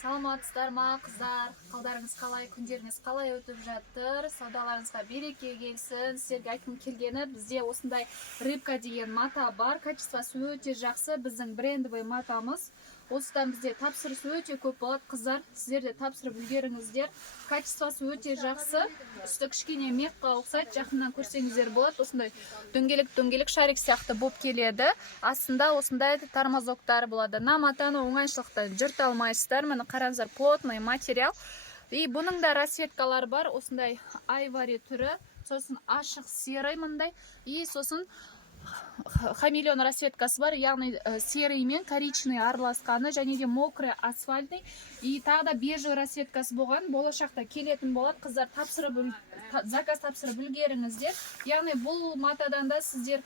Саламатсыздар ма, қыздар? Қалдарыңыз қалай, күндеріңіз қалай өтіп жатыр? Саудаларыңызға береке келсін. Сіздерге айтқым келгені, бізде осындай рыбка деген мата бар. Качествосы өте жақсы. Біздің брендовый матамыз. Осыдан бізде тапсырыс өте көп болады, қыздар. Сіздер де тапсырып үлгеріңіздер. Качествосы өте жақсы. Үсті кішкене мекқа ұқсайды. Жақыннан көрсеңіздер болады. Осындай дөңгелек шарик сияқты болып келеді. Астында осындай тормозоктар болады. Матаны оңайшылықта жырта алмайсыздар. Міне қараңыздар, плотный материал. И бұның да расцветкалары бар. Осындай айвари түрі, сосын ашық серый мындай. И сосын хамелеон расцветкасы бар, яғни серый мен коричневый араласқаны, және де мокрый асфальтный. И тағы да бежевый расцветкасы болған. Болашақта келетін болады. Қыздар заказ тапсырып үлгеріңіздер. Яғни бұл матадан да сіздер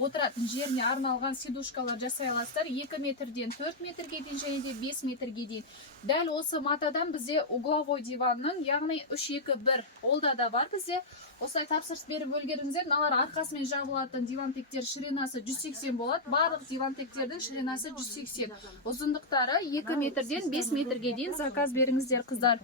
отыратын жеріне арналған сидушкалар жасай аласыздар. 2 метрден 4 метрге дейін, және де 5 метрге дейін. Дәл осы матадан бізде угловой диванның, яғни 3-2-1 олда да бар бізде. Осылай тапсырыс беріп үлгеріңіздер. Мыналар арқасымен жабылатын дивантектер ширинасы 180 болады. Барлық дивантектердің ширинасы 180. Ұзындықтары 2 метрден 5 метрге дейін заказ беріңіздер, қыздар.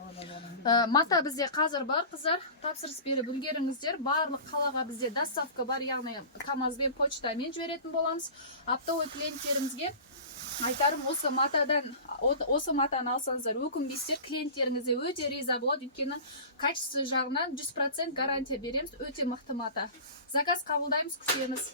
Мата бізде қазір бар, қыздар. Тапсырыс беріп үлгеріңіздер. Барлық қалаға бізде доставка бар, яғни КамАЗбен, почтамен жіберетін боламыз. Оптовый клиенттерімізге айтарым, осы матаны алсаңыздар өкінбейсіздер, клиенттеріңізде өте риза болады, өйткені качество жағынан 100% гарантия береміз, өте мықты мата. Заказ қабылдаймыз, күтеміз.